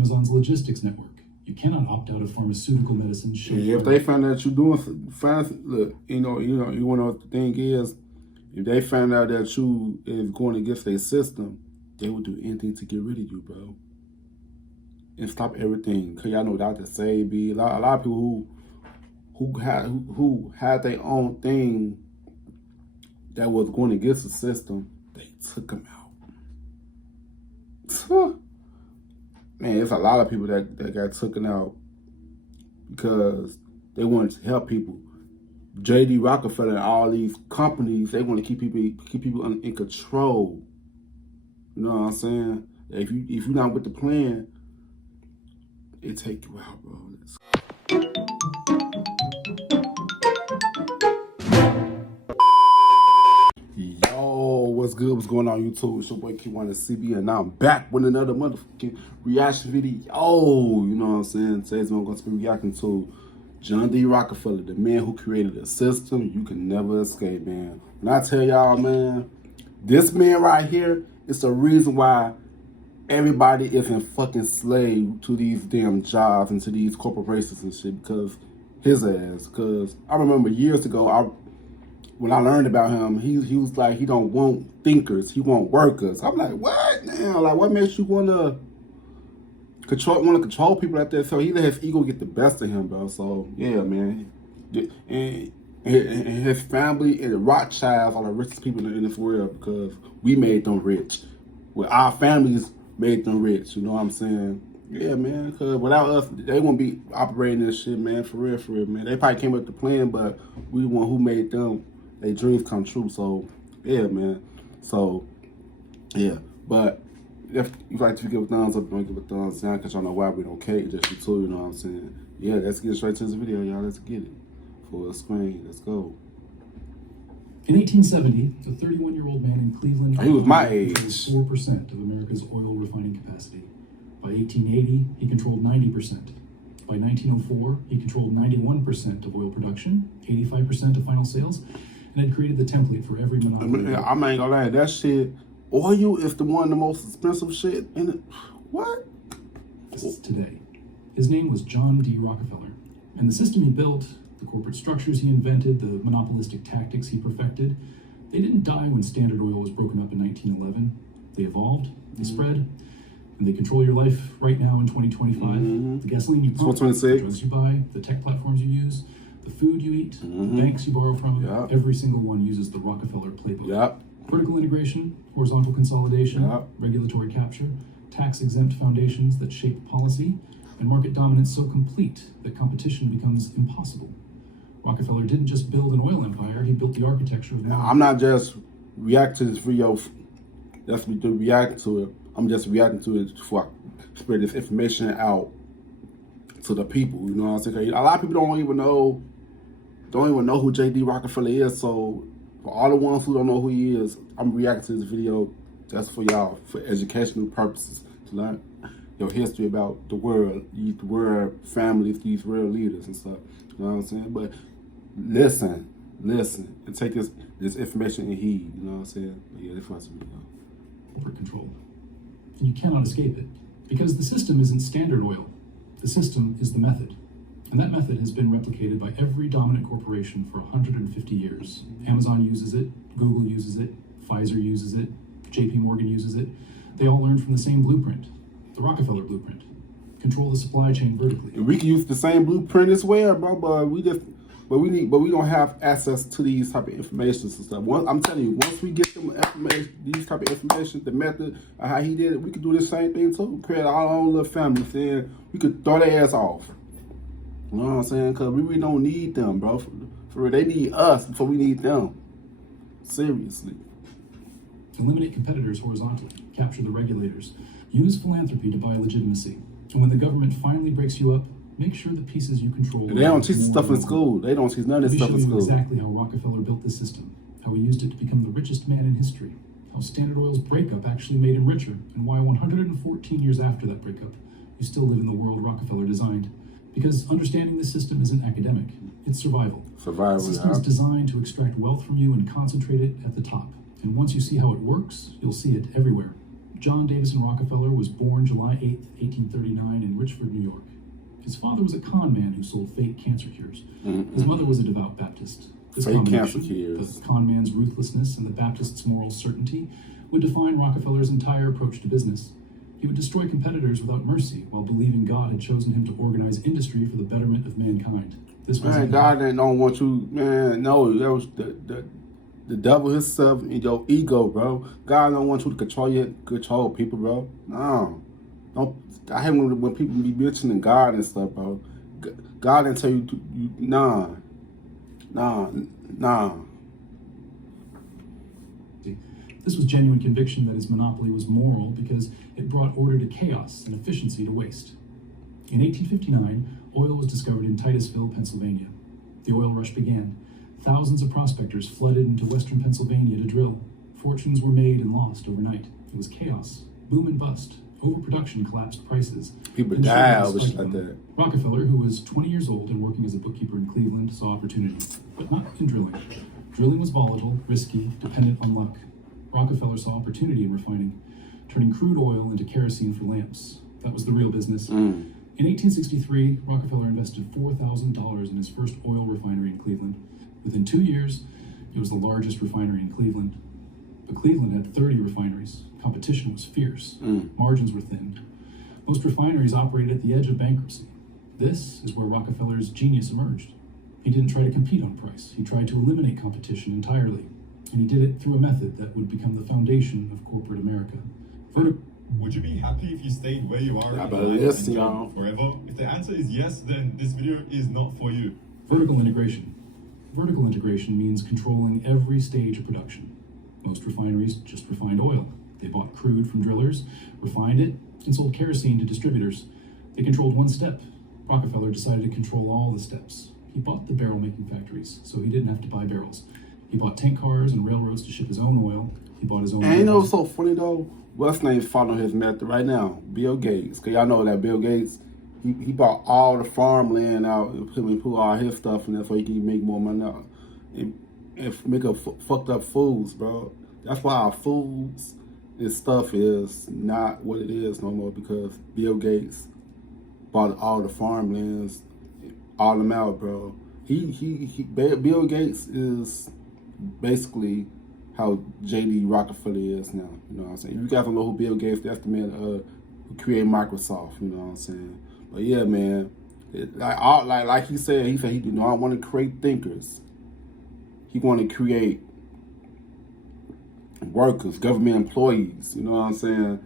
Amazon's logistics network. You cannot opt out of pharmaceutical medicine. Yeah, if they find out you're doing fine, look, you wanna know what the thing is. If they find out that you is going against their system, they will do anything to get rid of you, bro, and stop everything. Cause y'all know Dr. Sabi, a lot of people who had their own thing that was going against the system, they took them out. Man, there's a lot of people that got taken out because they wanted to help people. J.D. Rockefeller and all these companies, they want to keep people in control. You know what I'm saying? If you're not with the plan, it take you out, bro. Yo, what's good? What's going on, YouTube? It's your boy Kewonis CB, and now I'm back with another motherfucking reaction video. You know what I'm saying? Today's I'm going to be reacting to John D. Rockefeller, the man who created a system you can never escape, man. When I tell y'all, man, this man right here is the reason why everybody isn't fucking slave to these damn jobs and to these corporations and shit, because his ass. Because I remember years ago, when I learned about him, he was like, he don't want thinkers, he want workers. I'm like, what now? Like, what makes you wanna control people like that? So he let his ego get the best of him, bro. So yeah, man. And his family and the Rothschilds are the richest people in this world because we made them rich. Well, our families made them rich, you know what I'm saying? Yeah, man, because without us, they wouldn't be operating this shit, man, for real, man. They probably came up with the plan, but we the one who made them, their dreams come true. So, yeah, man. So, yeah. But if you like to give a thumbs up, don't give a thumbs down, because y'all know why we don't care, just you too, you know what I'm saying? Yeah, let's get straight to this video, y'all. Let's get it. Full screen, let's go. In 1870, a 31-year-old man in Cleveland... He was my age. 4% of America's oil refining capacity. By 1880, he controlled 90%. By 1904, he controlled 91% of oil production, 85% of final sales, and had created the template for every monopoly. I ain't gonna lie, that shit, oil is the most expensive shit in it. What? This is today. His name was John D. Rockefeller, and the system he built, the corporate structures he invented, the monopolistic tactics he perfected, they didn't die when Standard Oil was broken up in 1911. They evolved, they spread, and they control your life right now in 2025. The gasoline you pump, the drugs you buy, the tech platforms you use, the food you eat, the banks you borrow from, every single one uses the Rockefeller playbook. Vertical integration, horizontal consolidation, regulatory capture, tax-exempt foundations that shape policy, and market dominance so complete that competition becomes impossible. Rockefeller didn't just build an oil empire, he built the architecture of... I'm not just reacting to this video just to react to it. I'm just reacting to it before I spread this information out to the people, you know what I'm saying? A lot of people don't even know who J.D. Rockefeller is, so for all the ones who don't know who he is, I'm reacting to this video just for y'all, for educational purposes, to learn your history about the world families, these world leaders and stuff. You know what I'm saying? But listen, and take this information in heed. You know what I'm saying? But yeah, this was video. Corporate control, and you cannot escape it because the system isn't Standard Oil. The system is the method, and that method has been replicated by every dominant corporation for 150 years. Amazon uses it, Google uses it, Pfizer uses it, J.P. Morgan uses it. They all learned from the same blueprint. The Rockefeller blueprint. Control the supply chain vertically. We can use the same blueprint as well, bro, but we don't have access to these type of information and stuff. I'm telling you, once we get them information, these type of information, the method of how he did it, we could do the same thing too. Create our own little family, saying we could throw their ass off. You know what I'm saying? Because we really don't need them, bro. For real, they need us before we need them. Seriously. Eliminate competitors horizontally. Capture the regulators. Use philanthropy to buy legitimacy. And when the government finally breaks you up, make sure the pieces you control... They don't teach stuff in school. They don't teach none of this stuff in school. Let me show you exactly how Rockefeller built this system, how he used it to become the richest man in history, how Standard Oil's breakup actually made him richer, and why 114 years after that breakup, you still live in the world Rockefeller designed. Because understanding this system isn't academic, it's survival. Survival, The system is designed to extract wealth from you and concentrate it at the top. And once you see how it works, you'll see it everywhere. John Davison Rockefeller was born July 8, 1839 in Richford, New York. His father was a con man who sold fake cancer cures. His mother was a devout Baptist. This Fake cancer combination, cures. the con man's ruthlessness and the Baptist's moral certainty, would define Rockefeller's entire approach to business. He would destroy competitors without mercy, while believing God had chosen him to organize industry for the betterment of mankind. This was Man, God don't want you, man. No, that was the devil himself and your ego, bro. God don't want you to control people, bro. No, don't. I hate when people be mentioning God and stuff, bro. God didn't tell you to. Nah. This was genuine conviction that his monopoly was moral because it brought order to chaos and efficiency to waste. In 1859, oil was discovered in Titusville, Pennsylvania. The oil rush began. Thousands of prospectors flooded into western Pennsylvania to drill. Fortunes were made and lost overnight. It was chaos, boom and bust. Overproduction collapsed prices. People died over shit like that. Rockefeller, who was 20 years old and working as a bookkeeper in Cleveland, saw opportunity, but not in drilling. Drilling was volatile, risky, dependent on luck. Rockefeller saw opportunity in refining, turning crude oil into kerosene for lamps. That was the real business. In 1863, Rockefeller invested $4,000 in his first oil refinery in Cleveland. Within 2 years, it was the largest refinery in Cleveland. But Cleveland had 30 refineries. Competition was fierce. Margins were thin. Most refineries operated at the edge of bankruptcy. This is where Rockefeller's genius emerged. He didn't try to compete on price. He tried to eliminate competition entirely. And he did it through a method that would become the foundation of corporate America. Would you be happy if you stayed where you are Yeah, in life yes, and y'all. job forever? If the answer is yes, then this video is not for you. Vertical integration. Vertical integration means controlling every stage of production. Most refineries just refined oil. They bought crude from drillers, refined it, and sold kerosene to distributors. They controlled one step. Rockefeller decided to control all the steps. He bought the barrel-making factories, so he didn't have to buy barrels. He bought tank cars and railroads to ship his own oil. He bought his own... And you know what's so funny, though? What's name following his method right now? Bill Gates. Because y'all know that Bill Gates, he bought all the farmland out and put all his stuff in there so he can make more money out. And make up fucked up foods, bro. That's why our foods and stuff is not what it is no more, because Bill Gates bought all the farmlands, all them out, bro. Bill Gates is basically how J.D. Rockefeller is now. You know what I'm saying? If you guys don't know who Bill Gates, that's the man who created Microsoft. You know what I'm saying? But yeah, man, like he said, he you know, I want to create thinkers. He want to create workers, government employees. You know what I'm saying?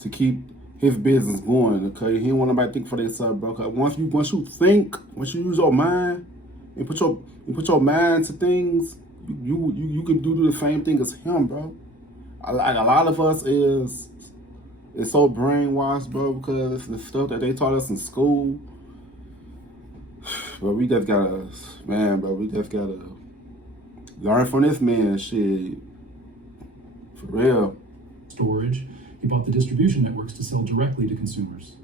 To keep his business going. Okay, he don't want nobody to think for themselves, bro. Cause once you use your mind and put your mind to things, you can do the same thing as him, bro. Like a lot of us is so brainwashed, bro, because the stuff that they taught us in school. But we just gotta learn from this man, shit. For real. Storage. He bought the distribution networks to sell directly to consumers.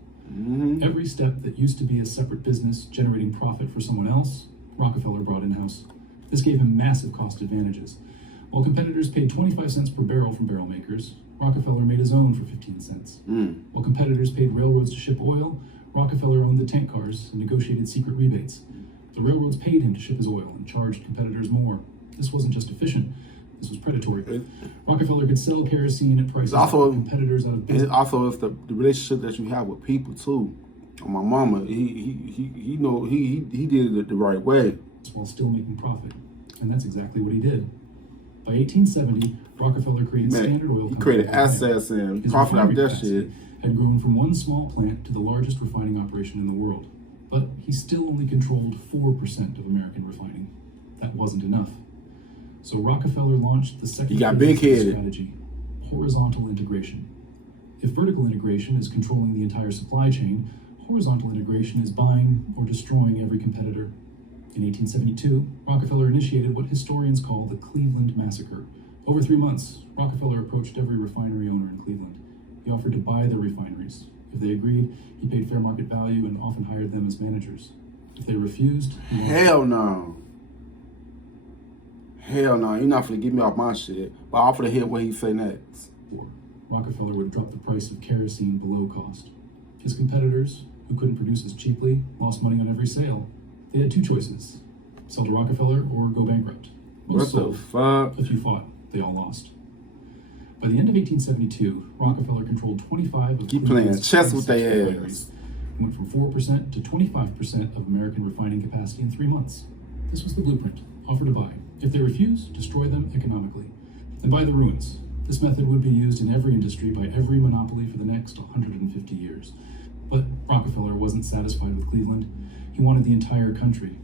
Every step that used to be a separate business generating profit for someone else, Rockefeller brought in-house. This gave him massive cost advantages. While competitors paid 25 cents per barrel from barrel makers, Rockefeller made his own for 15 cents. While competitors paid railroads to ship oil, Rockefeller owned the tank cars and negotiated secret rebates. The railroads paid him to ship his oil and charged competitors more. This wasn't just efficient, this was predatory. Rockefeller could sell kerosene at prices that put competitors out of business. Also, it's the relationship that you have with people too. My mama, he did it the right way, while still making profit, and that's exactly what he did. By 1870, Rockefeller created Standard Oil Company. He created assets and profit out of that shit. Had grown from one small plant to the largest refining operation in the world, but he still only controlled 4% of American refining. That wasn't enough. So Rockefeller launched the second strategy, horizontal integration. If vertical integration is controlling the entire supply chain, horizontal integration is buying or destroying every competitor. In 1872, Rockefeller initiated what historians call the Cleveland Massacre. Over 3 months, Rockefeller approached every refinery owner in Cleveland. He offered to buy their refineries. If they agreed, he paid fair market value and often hired them as managers. If they refused, Hell no, you're not gonna get me off my shit. But I offer to hear what he say next. Rockefeller would drop the price of kerosene below cost. His competitors, who couldn't produce as cheaply, lost money on every sale. They had two choices: sell to Rockefeller or go bankrupt. Most What the fuck? A few fought. They all lost. By the end of 1872, Rockefeller controlled 25 of Keep playing Cleveland's chess with 26 their refineries. ass. It went from 4% to 25% of American refining capacity in 3 months. This was the blueprint: offer to buy. If they refuse, destroy them economically. And buy the ruins. This method would be used in every industry by every monopoly for the next 150 years. But Rockefeller wasn't satisfied with Cleveland. He wanted the entire country.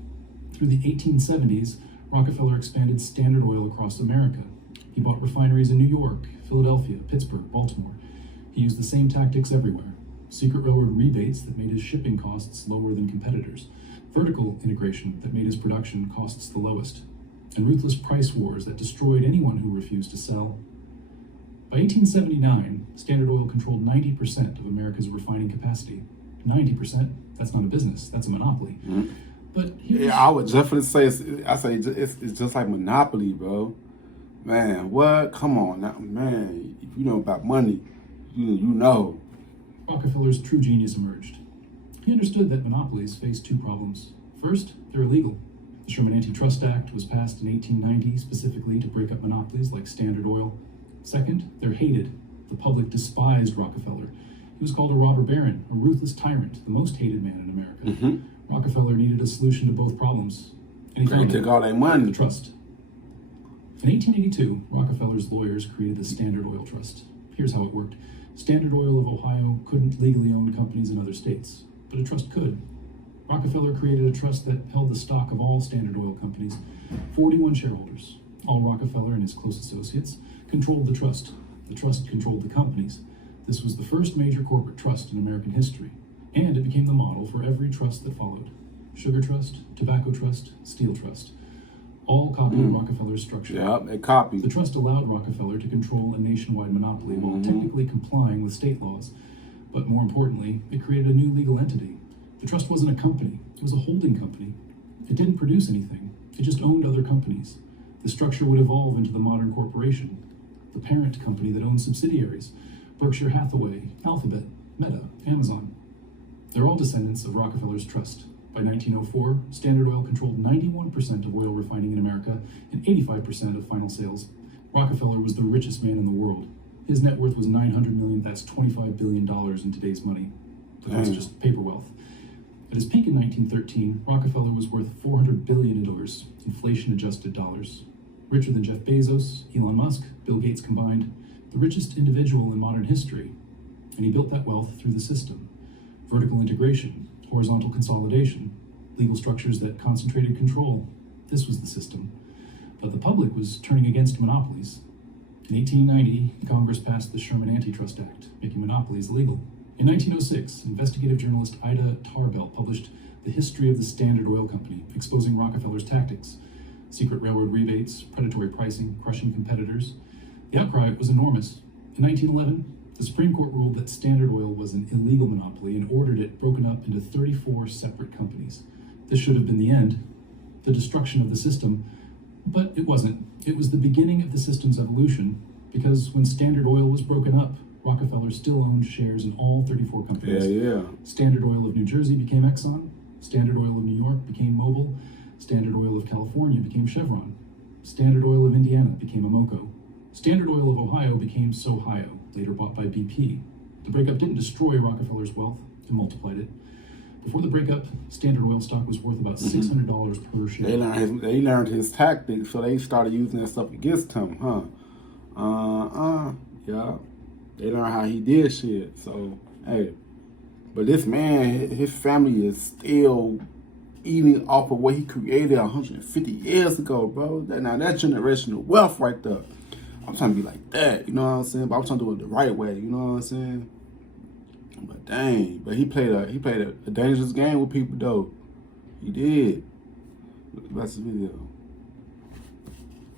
Through the 1870s, Rockefeller expanded Standard Oil across America. He bought refineries in New York, Philadelphia, Pittsburgh, Baltimore. He used the same tactics everywhere: secret railroad rebates that made his shipping costs lower than competitors, vertical integration that made his production costs the lowest, and ruthless price wars that destroyed anyone who refused to sell. By 1879, Standard Oil controlled 90% of America's refining capacity. 90%? That's not a business, that's a monopoly. Mm-hmm. But he was, Yeah, I would definitely say it's just like Monopoly, bro. Man, what? Come on, now, man. If you know about money, you know. Rockefeller's true genius emerged. He understood that monopolies faced two problems. First, they're illegal. The Sherman Antitrust Act was passed in 1890 specifically to break up monopolies like Standard Oil. Second, they're hated. The public despised Rockefeller. He was called a robber baron, a ruthless tyrant, the most hated man in America. Mm-hmm. Rockefeller needed a solution to both problems. And he They found took it: all that money. the trust. In 1882, Rockefeller's lawyers created the Standard Oil Trust. Here's how it worked. Standard Oil of Ohio couldn't legally own companies in other states, but a trust could. Rockefeller created a trust that held the stock of all Standard Oil companies. 41 shareholders, all Rockefeller and his close associates, controlled the trust. The trust controlled the companies. This was the first major corporate trust in American history, and it became the model for every trust that followed. Sugar Trust, Tobacco Trust, Steel Trust. All copied Rockefeller's structure. Yeah, they copied. The trust allowed Rockefeller to control a nationwide monopoly while technically complying with state laws. But more importantly, it created a new legal entity. The trust wasn't a company, it was a holding company. It didn't produce anything, it just owned other companies. The structure would evolve into the modern corporation, the parent company that owns subsidiaries: Berkshire Hathaway, Alphabet, Meta, Amazon. They're all descendants of Rockefeller's trust. By 1904, Standard Oil controlled 91% of oil refining in America and 85% of final sales. Rockefeller was the richest man in the world. His net worth was $900 million, that's $25 billion in today's money. But that's just paper wealth. At his peak in 1913, Rockefeller was worth $400 billion in inflation-adjusted dollars. Richer than Jeff Bezos, Elon Musk, Bill Gates combined, the richest individual in modern history. And he built that wealth through the system: vertical integration, horizontal consolidation, legal structures that concentrated control. This was the system. But the public was turning against monopolies. In 1890, Congress passed the Sherman Antitrust Act, making monopolies legal. In 1906, investigative journalist Ida Tarbell published The History of the Standard Oil Company, exposing Rockefeller's tactics: secret railroad rebates, predatory pricing, crushing competitors. The outcry was enormous. In 1911, the Supreme Court ruled that Standard Oil was an illegal monopoly and ordered it broken up into 34 separate companies. This should have been the end, the destruction of the system, but it wasn't. It was the beginning of the system's evolution, because when Standard Oil was broken up, Rockefeller still owned shares in all 34 companies. Yeah. Standard Oil of New Jersey became Exxon, Standard Oil of New York became Mobil, Standard Oil of California became Chevron, Standard Oil of Indiana became Amoco, Standard Oil of Ohio became Sohio, later bought by BP. The breakup didn't destroy Rockefeller's wealth, it multiplied it. Before the breakup, Standard Oil stock was worth about $600 per share. They learned his tactics, so they started using that stuff against him, huh? Yeah. They learned how he did shit. So, hey. But this man, his family is still eating off of what he created 150 years ago, bro. Now that's generational wealth right there. I'm trying to be like that, you know what I'm saying? But I'm trying to do it the right way, you know what I'm saying? But dang, but he played a dangerous game with people though. He did. That's the video.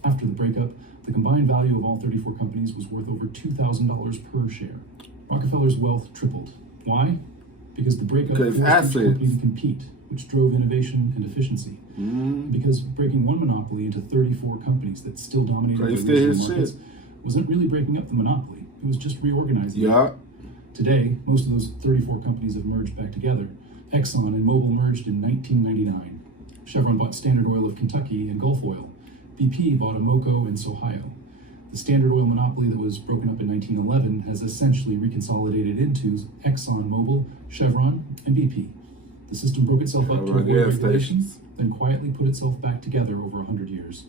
After the breakup, the combined value of all 34 companies was worth over $2,000 per share. Rockefeller's wealth tripled. Why? Because the breakup forced each company to compete, which drove innovation and efficiency. Because breaking one monopoly into 34 companies that still dominated the regional markets wasn't really breaking up the monopoly. It was just reorganizing. Yeah. Today, most of those 34 companies have merged back together. Exxon and Mobil merged in 1999. Chevron bought Standard Oil of Kentucky and Gulf Oil. BP bought Amoco and Sohio. The Standard Oil monopoly that was broken up in 1911 has essentially reconsolidated into Exxon, Mobil, Chevron, and BP. The system broke itself up to avoid regulations, then quietly put itself back together over 100 years.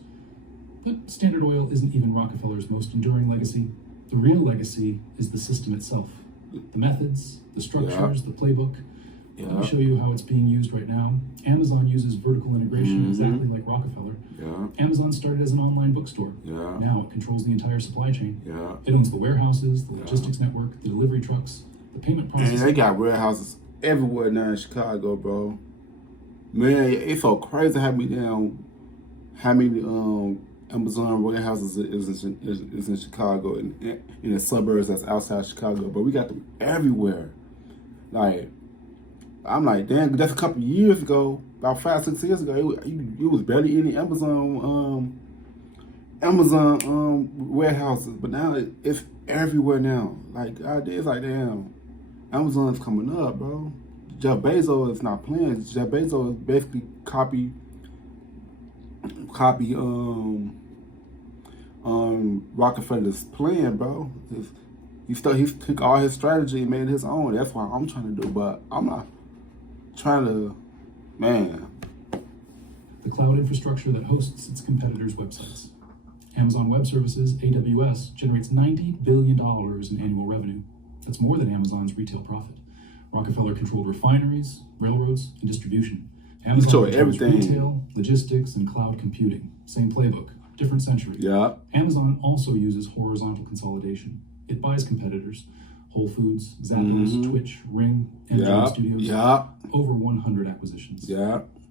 But Standard Oil isn't even Rockefeller's most enduring legacy. The real legacy is the system itself. The methods, the structures, the playbook. Let me show you how it's being used right now. Amazon uses vertical integration exactly like Rockefeller. Amazon started as an online bookstore. Now it controls the entire supply chain. It owns the warehouses, the logistics network, the delivery trucks, the payment process. And they got warehouses everywhere now in Chicago, bro. Man, it's so crazy how many Amazon warehouses is in Chicago and in the suburbs that's outside Chicago, but we got them everywhere. Like, I'm like, damn, that's a couple of years ago, about 5-6 years ago, it was barely any Amazon warehouses, but now it's everywhere now. Like, it's like, damn, Amazon's coming up, bro. Jeff Bezos is not playing. Jeff Bezos basically copy Rockefeller's plan, bro. He took all his strategy and made it his own. That's what I'm trying to do, but I'm not trying to, man. The cloud infrastructure that hosts its competitors' websites. Amazon Web Services, AWS, generates $90 billion in annual revenue. That's more than Amazon's retail profit. Rockefeller controlled refineries, railroads, and distribution. Amazon controls everything. Retail, logistics, and cloud computing. Same playbook, different century. Amazon also uses horizontal consolidation. It buys competitors, Whole Foods, Zappos, Twitch, Ring, and Studios. Over 100 acquisitions.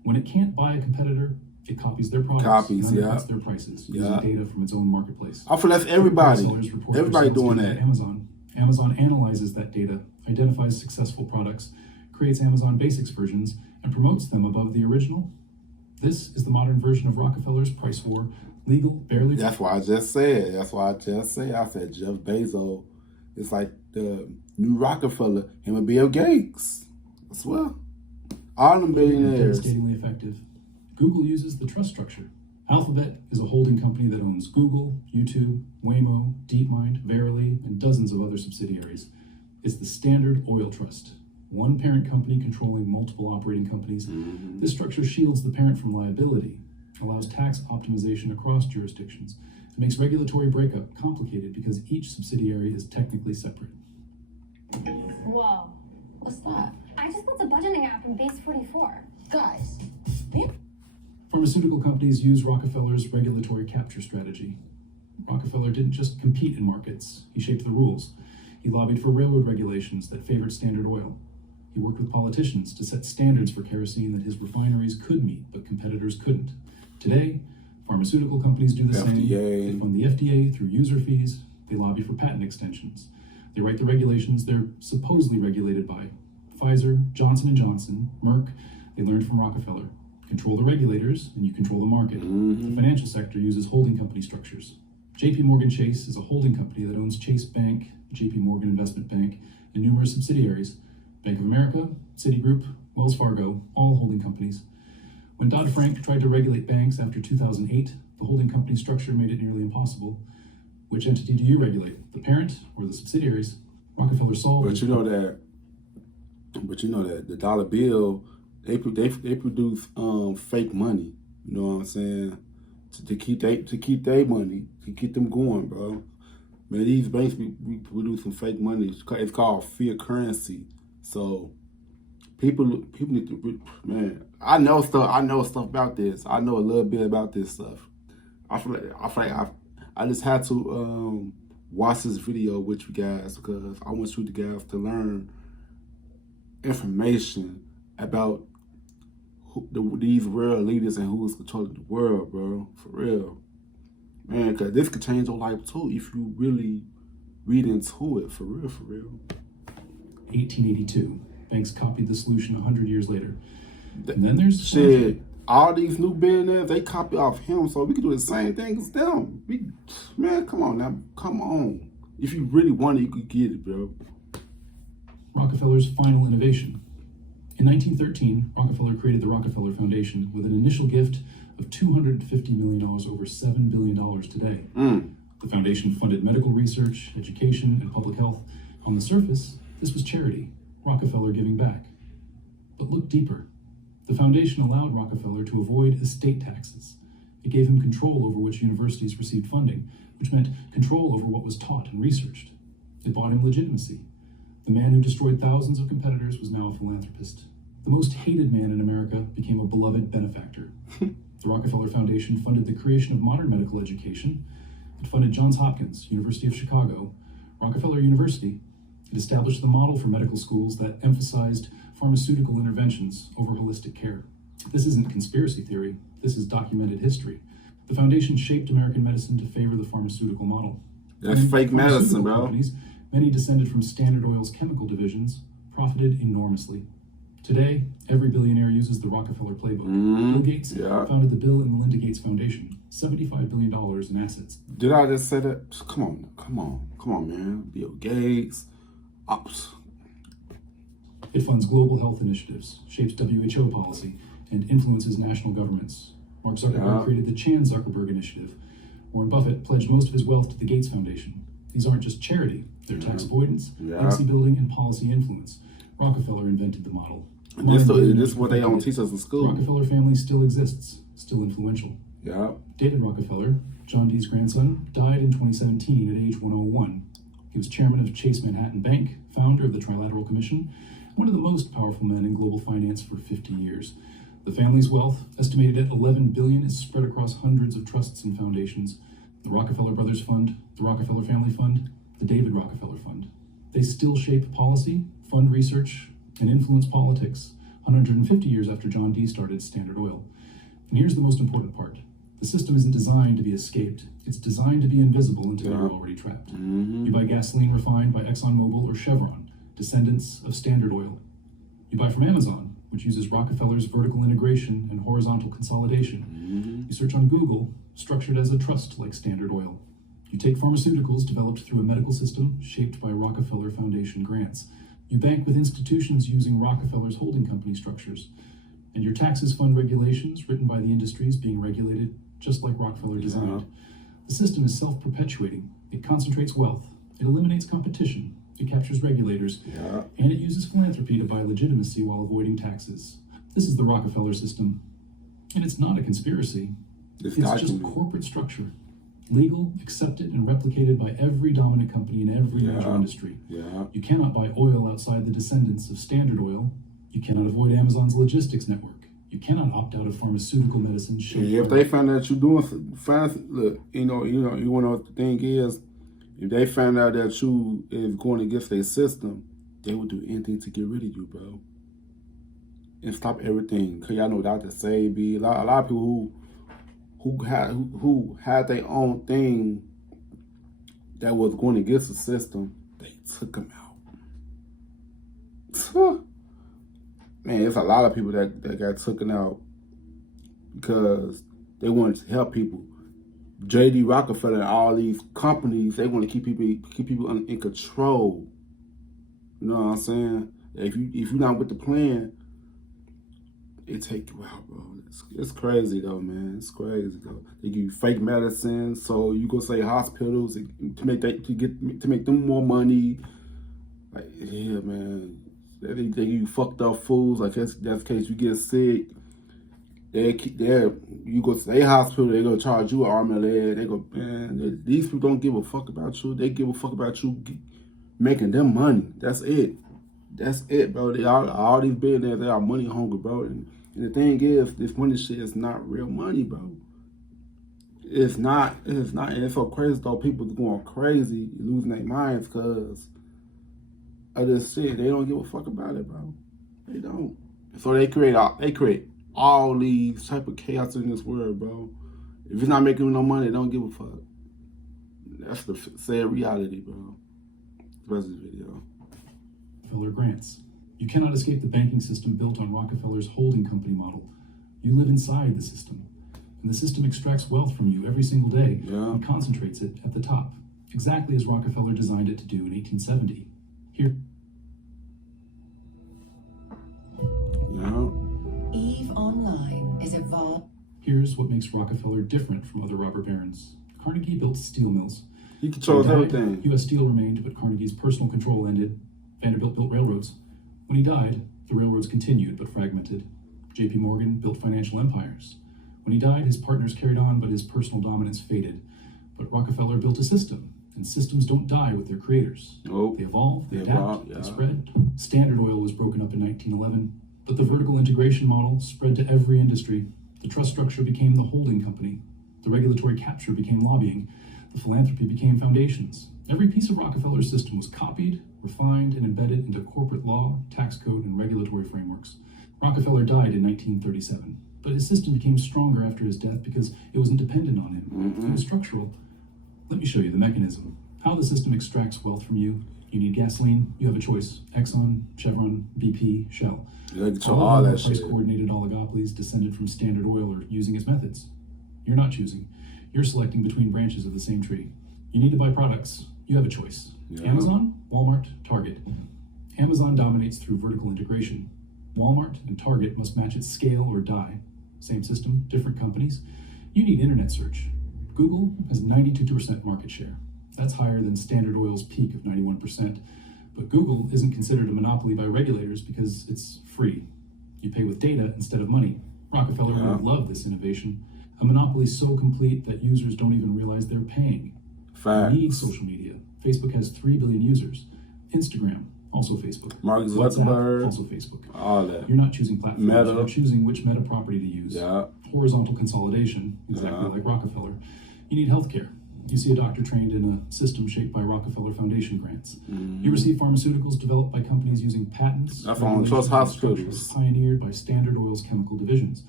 When it can't buy a competitor, it copies their products and undercuts their prices using data from its own marketplace. I feel that's everybody. Everybody doing that. Amazon analyzes that data, identifies successful products, creates Amazon Basics versions, and promotes them above the original. This is the modern version of Rockefeller's price war, legal, barely. That's why I just said. I said Jeff Bezos is like the new Rockefeller, him and Bill Gates. I swear. All them billionaires. Devastatingly effective. Google uses the trust structure. Alphabet is a holding company that owns Google, YouTube, Waymo, DeepMind, Verily, and dozens of other subsidiaries. It's the Standard Oil Trust, one parent company controlling multiple operating companies. This structure shields the parent from liability, allows tax optimization across jurisdictions, and makes regulatory breakup complicated because each subsidiary is technically separate. Whoa. What's that? I just built a budgeting app in Base 44. Guys. Pharmaceutical companies use Rockefeller's regulatory capture strategy. Rockefeller didn't just compete in markets, he shaped the rules. He lobbied for railroad regulations that favored Standard Oil. He worked with politicians to set standards for kerosene that his refineries could meet, but competitors couldn't. Today, pharmaceutical companies do the same. They fund the FDA through user fees. They lobby for patent extensions. They write the regulations they're supposedly regulated by. Pfizer, Johnson & Johnson, Merck, they learned from Rockefeller. Control the regulators, and you control the market. The financial sector uses holding company structures. JP Morgan Chase is a holding company that owns Chase Bank, JP Morgan Investment Bank, and numerous subsidiaries. Bank of America, Citigroup, Wells Fargo, all holding companies. When Dodd-Frank tried to regulate banks after 2008, the holding company structure made it nearly impossible. Which entity do you regulate, the parent or the subsidiaries? Rockefeller solved. But you know that the dollar bill, they produce fake money. You know what I'm saying? To keep their money, to keep them going, bro. Man, these banks we produce some fake money. It's called fiat currency. So people need to, man. I know stuff about this. I know a little bit about this stuff. I feel like I just had to watch this video with you guys because I want you guys to learn information about these world leaders and who is controlling the world, bro. For real, man. Because this could change your life too if you really read into it. For real, for real. 1882. Banks copied the solution 100 years later. And then there's shit. All these new billionaires, they copy off him, so we can do the same thing as them. Man, come on now. Come on. If you really want it, you could get it, bro. Rockefeller's final innovation. In 1913, Rockefeller created the Rockefeller Foundation with an initial gift of $250 million, over $7 billion today. The foundation funded medical research, education, and public health. On the surface, this was charity, Rockefeller giving back. But look deeper. The foundation allowed Rockefeller to avoid estate taxes. It gave him control over which universities received funding, which meant control over what was taught and researched. It bought him legitimacy. The man who destroyed thousands of competitors was now a philanthropist. The most hated man in America became a beloved benefactor. The Rockefeller Foundation funded the creation of modern medical education. It funded Johns Hopkins, University of Chicago, Rockefeller University. It established the model for medical schools that emphasized pharmaceutical interventions over holistic care. This isn't conspiracy theory. This is documented history. The foundation shaped American medicine to favor the pharmaceutical model. That's fake medicine, bro. Companies, many descended from Standard Oil's chemical divisions, profited enormously. Today, every billionaire uses the Rockefeller playbook. Bill Gates founded the Bill and Melinda Gates Foundation, $75 billion in assets. Did I just say that? Come on, man. Bill Gates. Ops. It funds global health initiatives, shapes WHO policy, and influences national governments. Mark Zuckerberg created the Chan Zuckerberg Initiative. Warren Buffett pledged most of his wealth to the Gates Foundation. These aren't just charity, they're tax avoidance, legacy building, and policy influence. Rockefeller invented the model. This is what they don't teach us in school. Rockefeller family still exists, still influential. Yeah. David Rockefeller, John Dee's grandson, died in 2017 at age 101. He was chairman of Chase Manhattan Bank, founder of the Trilateral Commission, one of the most powerful men in global finance for 50 years. The family's wealth, estimated at $11 billion, is spread across hundreds of trusts and foundations. The Rockefeller Brothers Fund, the Rockefeller Family Fund, the David Rockefeller Fund. They still shape policy, fund research, and influence politics 150 years after John Dee started Standard Oil. And here's the most important part. The system isn't designed to be escaped. It's designed to be invisible until you're already trapped. You buy gasoline refined by ExxonMobil or Chevron, descendants of Standard Oil. You buy from Amazon, which uses Rockefeller's vertical integration and horizontal consolidation. You search on Google, structured as a trust like Standard Oil. You take pharmaceuticals developed through a medical system shaped by Rockefeller Foundation grants. You bank with institutions using Rockefeller's holding company structures. And your taxes fund regulations written by the industries being regulated just like Rockefeller designed. The system is self-perpetuating. It concentrates wealth. It eliminates competition. It captures regulators. And it uses philanthropy to buy legitimacy while avoiding taxes. This is the Rockefeller system. And it's not a conspiracy. It's just corporate structure. Legal, accepted, and replicated by every dominant company in every major industry. You cannot buy oil outside the descendants of Standard Oil. You cannot avoid Amazon's logistics network. You cannot opt out of pharmaceutical medicine. If they find out you're doing look, you want to know what the thing is. If they find out that you is going against their system, they will do anything to get rid of you, bro, and stop everything. Cause y'all know Dr. Sebi, a lot of people who had their own thing that was going against the system, they took them out. Man, it's a lot of people that got taken out because they wanted to help people. J.D. Rockefeller and all these companies, they want to keep people in control. You know what I'm saying? If you're not with the plan, it take you out, bro. It's crazy though, man. It's crazy though. They give you fake medicine, so you go say hospitals to make them more money. Like, yeah, man. They give you fucked up fools. Like that's the case you get sick. You go to their hospital, they gonna charge you an arm and a leg. They go, man, these people don't give a fuck about you. They give a fuck about you making them money. That's it. That's it, bro. All these billionaires, they are money hungry, bro. And the thing is, this money shit is not real money, bro. It's not. And it's so crazy though. People going crazy, losing their minds because of this shit. They don't give a fuck about it, bro. They don't. So they create all these type of chaos in this world, bro. If it's not making them no money, they don't give a fuck. That's the sad reality, bro. The rest of the video. Rockefeller grants. You cannot escape the banking system built on Rockefeller's holding company model. You live inside the system, and the system extracts wealth from you every single day and concentrates it at the top. exactly as Rockefeller designed it to do in 1870. Here. Yeah. EVE Online is a Here's what makes Rockefeller different from other robber barons. Carnegie built steel mills. He controls When he died, everything. U.S. Steel remained, but Carnegie's personal control ended. Vanderbilt built railroads. When he died, the railroads continued but fragmented. J.P. Morgan built financial empires. When he died, his partners carried on, but his personal dominance faded. But Rockefeller built a system, and systems don't die with their creators. Nope. They evolve, they They adapt, evolve, yeah. they spread. Standard Oil was broken up in 1911, but the vertical integration model spread to every industry. The trust structure became the holding company. The regulatory capture became lobbying. The philanthropy became foundations. Every piece of Rockefeller's system was copied, refined, and embedded into corporate law, tax code, and regulatory frameworks. Rockefeller died in 1937, but his system became stronger after his death because it wasn't dependent on him. It was structural. Let me show you the mechanism. How the system extracts wealth from you. You need gasoline, you have a choice. Exxon, Chevron, BP, Shell. They control all that shit. Price-coordinated oligopolies descended from Standard Oil or using its methods. You're not choosing. You're selecting between branches of the same tree. You need to buy products. You have a choice. Yeah. Amazon, Walmart, Target. Amazon dominates through vertical integration. Walmart and Target must match its scale or die. Same system, different companies. You need internet search. Google has 92% market share. That's higher than Standard Oil's peak of 91%. But Google isn't considered a monopoly by regulators because it's free. You pay with data instead of money. Rockefeller would have loved this innovation. A monopoly so complete that users don't even realize they're paying. Facts. You need social media. Facebook has 3 billion users. Instagram, also Facebook. Mark WhatsApp, Zuckerberg. also Facebook. All that. You're not choosing platforms, Meta. you're choosing which meta property to use. Yeah. Horizontal consolidation, exactly like Rockefeller. You need healthcare. You see a doctor trained in a system shaped by Rockefeller Foundation grants. You receive pharmaceuticals developed by companies using patents. That's why I don't trust regulations, and hospitals. structures pioneered by Standard Oil's chemical divisions.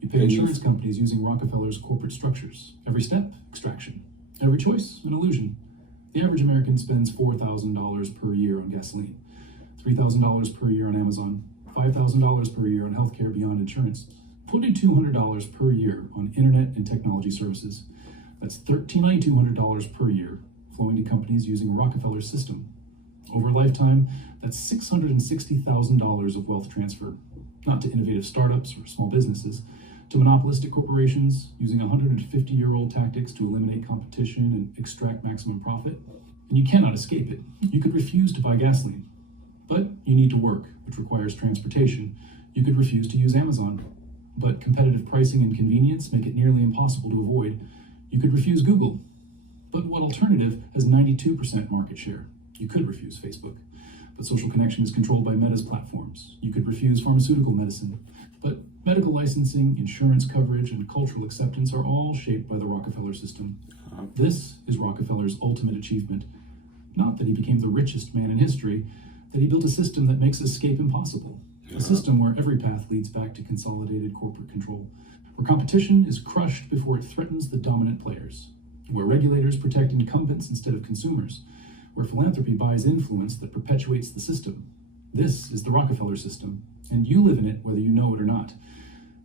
You pay insurance companies using Rockefeller's corporate structures. Every step, extraction. Every choice, an illusion. The average American spends $4,000 per year on gasoline, $3,000 per year on Amazon, $5,000 per year on healthcare beyond insurance, $2,200 per year on internet and technology services. That's $2,200 per year flowing to companies using Rockefeller's system. Over a lifetime, that's $660,000 of wealth transfer, not to innovative startups or small businesses, to monopolistic corporations using 150-year-old tactics to eliminate competition and extract maximum profit. And you cannot escape it. You could refuse to buy gasoline, but you need to work, which requires transportation. You could refuse to use Amazon, but competitive pricing and convenience make it nearly impossible to avoid. You could refuse Google, but what alternative has 92% market share? You could refuse Facebook, but social connection is controlled by Meta's platforms. You could refuse pharmaceutical medicine, but medical licensing, insurance coverage, and cultural acceptance are all shaped by the Rockefeller system. This is Rockefeller's ultimate achievement. Not that he became the richest man in history, that he built a system that makes escape impossible. A system where every path leads back to consolidated corporate control, where competition is crushed before it threatens the dominant players, where regulators protect incumbents instead of consumers, where philanthropy buys influence that perpetuates the system. This is the Rockefeller system, and you live in it whether you know it or not.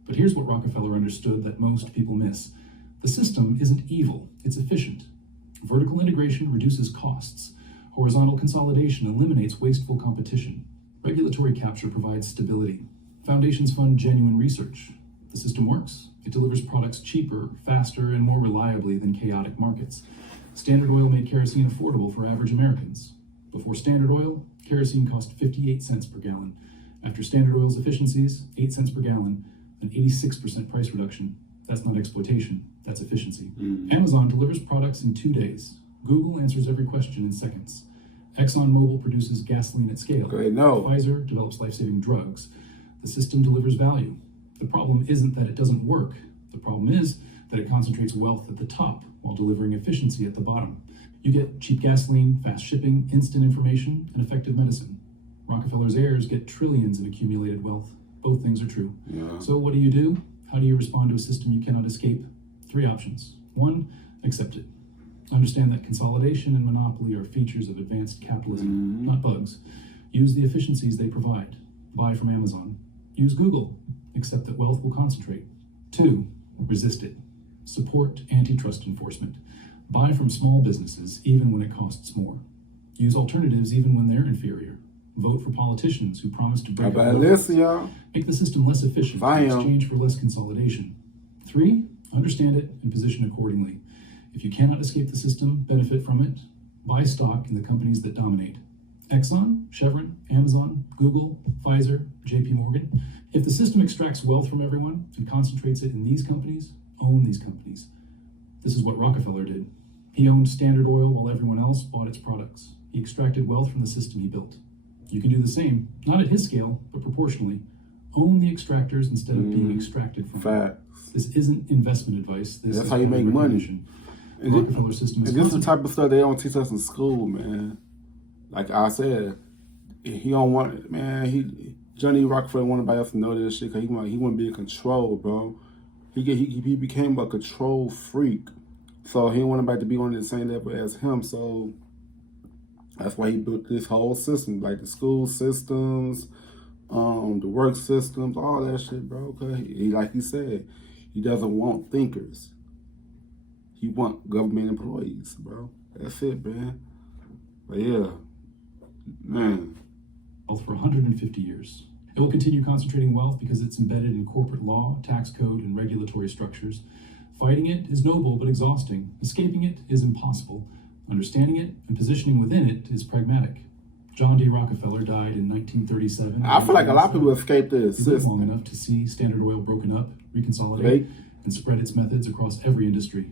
But here's what Rockefeller understood that most people miss. The system isn't evil, it's efficient. Vertical integration reduces costs. Horizontal consolidation eliminates wasteful competition. Regulatory capture provides stability. Foundations fund genuine research. The system works. It delivers products cheaper, faster, and more reliably than chaotic markets. Standard Oil made kerosene affordable for average Americans. Before Standard Oil, kerosene cost 58 cents per gallon. After Standard Oil's efficiencies, 8 cents per gallon, an 86% price reduction. That's not exploitation, that's efficiency. Amazon delivers products in 2 days. Google answers every question in seconds. ExxonMobil produces gasoline at scale. Pfizer develops life-saving drugs. The system delivers value. The problem isn't that it doesn't work. The problem is that it concentrates wealth at the top while delivering efficiency at the bottom. You get cheap gasoline, fast shipping, instant information, and effective medicine. Rockefeller's heirs get trillions in accumulated wealth. Both things are true. So what do? How do you respond to a system you cannot escape? 3 options. 1, accept it. Understand that consolidation and monopoly are features of advanced capitalism, not bugs. Use the efficiencies they provide. Buy from Amazon. Use Google. Accept that wealth will concentrate. 2, resist it. Support antitrust enforcement. Buy from small businesses even when it costs more. Use alternatives even when they're inferior. Vote for politicians who promise to break up listen, y'all. make the system less efficient in exchange for less consolidation. 3, understand it and position accordingly. If you cannot escape the system, benefit from it, buy stock in the companies that dominate. Exxon, Chevron, Amazon, Google, Pfizer, JP Morgan. If the system extracts wealth from everyone and concentrates it in these companies, own these companies. This is what Rockefeller did. He owned Standard Oil while everyone else bought its products. He extracted wealth from the system he built. You can do the same, not at his scale, but proportionally. Own the extractors instead of being extracted from them. This isn't investment advice. That's how you make money. The Rockefeller system is this is the type of stuff they don't teach us in school, man. Like I said, he don't want, man, Johnny Rockefeller want nobody else to know this shit because he want to be in control, bro. He became a control freak. So he didn't want nobody to be on the same level as him. So that's why he built this whole system, like the school systems, the work systems, all that shit, bro. Cause like he said, he doesn't want thinkers. He want government employees, bro. That's it, man. But yeah, man. For 150 years. It will continue concentrating wealth because it's embedded in corporate law, tax code, and regulatory structures. Fighting it is noble but exhausting. Escaping it is impossible. Understanding it and positioning within it is pragmatic. John D. Rockefeller died in 1937. I feel like a lot of people escaped this system. He lived long enough to see Standard Oil broken up, reconsolidate, and spread its methods across every industry.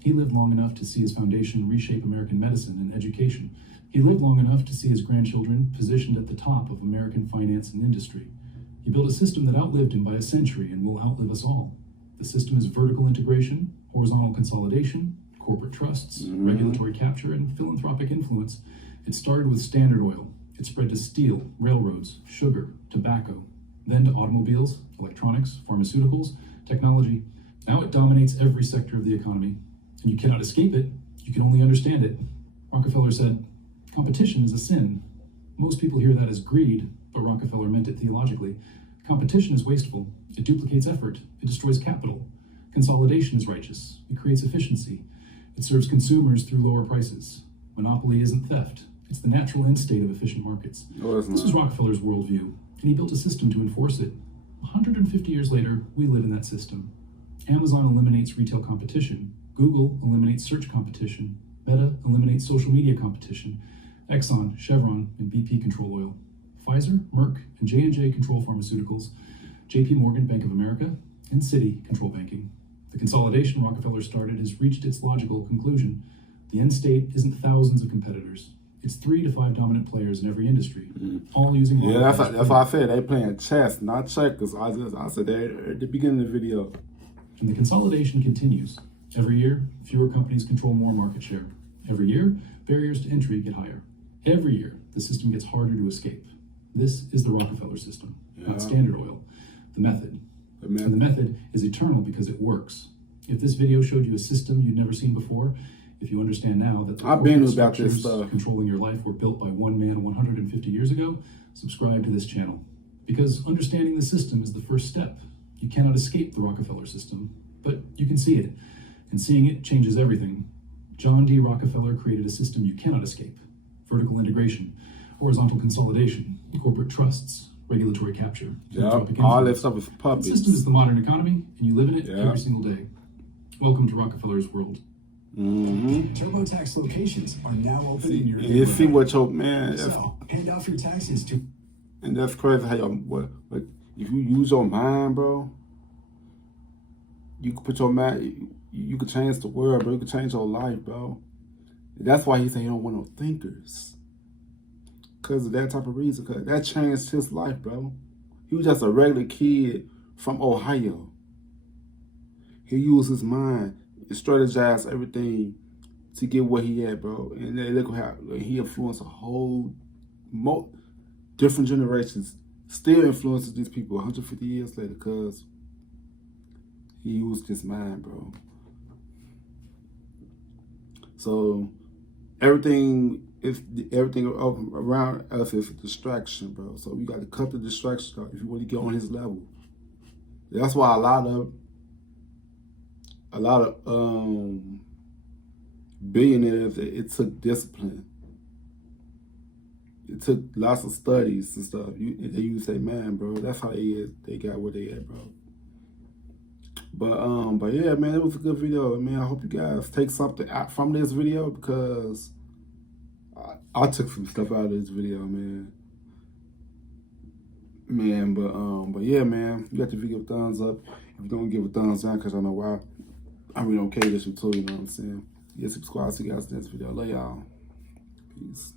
He lived long enough to see his foundation reshape American medicine and education. He lived long enough to see his grandchildren positioned at the top of American finance and industry. He built a system that outlived him by a century and will outlive us all. The system is vertical integration, horizontal consolidation, corporate trusts, regulatory capture, and philanthropic influence. It started with Standard Oil. It spread to steel, railroads, sugar, tobacco, then to automobiles, electronics, pharmaceuticals, technology. Now it dominates every sector of the economy, and you cannot escape it. You can only understand it. Rockefeller said, competition is a sin. Most people hear that as greed, but Rockefeller meant it theologically. Competition is wasteful. It duplicates effort. It destroys capital. Consolidation is righteous. It creates efficiency. It serves consumers through lower prices. Monopoly isn't theft. It's the natural end state of efficient markets. This was Rockefeller's worldview, and he built a system to enforce it. 150 years later, we live in that system. Amazon eliminates retail competition. Google eliminates search competition. Meta eliminates social media competition. Exxon, Chevron, and BP control oil. Pfizer, Merck, and J&J control pharmaceuticals. JP Morgan, Bank of America, and Citi control banking. The consolidation Rockefeller started has reached its logical conclusion. The end state isn't thousands of competitors. It's 3 to 5 dominant players in every industry, all using... Yeah, that's why I said they playing chess, not checkers. I said that at the beginning of the video. And the consolidation continues. Every year, fewer companies control more market share. Every year, barriers to entry get higher. Every year, the system gets harder to escape. This is the Rockefeller system, not Standard Oil. The method. And the method is eternal because it works. If this video showed you a system you'd never seen before, if you understand now that the corporate structures controlling your life were built by one man 150 years ago, subscribe to this channel. Because understanding the system is the first step. You cannot escape the Rockefeller system, but you can see it. And seeing it changes everything. John D. Rockefeller created a system you cannot escape. Vertical integration, horizontal consolidation, corporate trusts, regulatory capture. All that stuff is puppets. The system is the modern economy, and you live in it every single day. Welcome to Rockefeller's world. TurboTax locations are now open in your neighborhood. You see what your man... So, hand off your taxes to... And that's crazy how what if you use your mind, bro, you can put your mind... You could change the world, bro. You could change your life, bro. That's why he said he don't want no thinkers. Because of that type of reason. Because that changed his life, bro. He was just a regular kid from Ohio. He used his mind and strategized everything to get what he had, bro. And then look how he influenced a whole different generations. Still influences these people 150 years later because he used his mind, bro. So everything around us is a distraction, bro. So we got to cut the distraction out if you want to get on his level. That's why a lot of billionaires, it took discipline. It took lots of studies and stuff. You say, man, bro, that's how they got where they at, bro. But yeah, man, it was a good video, man. I hope you guys take something out from this video, because I took some stuff out of this video, man. But yeah, man, you got to give a thumbs up. If you don't give a thumbs down, because I know why. I really don't care this too, you know what I'm saying? Yeah, subscribe. See you guys in this video. Love y'all. Peace.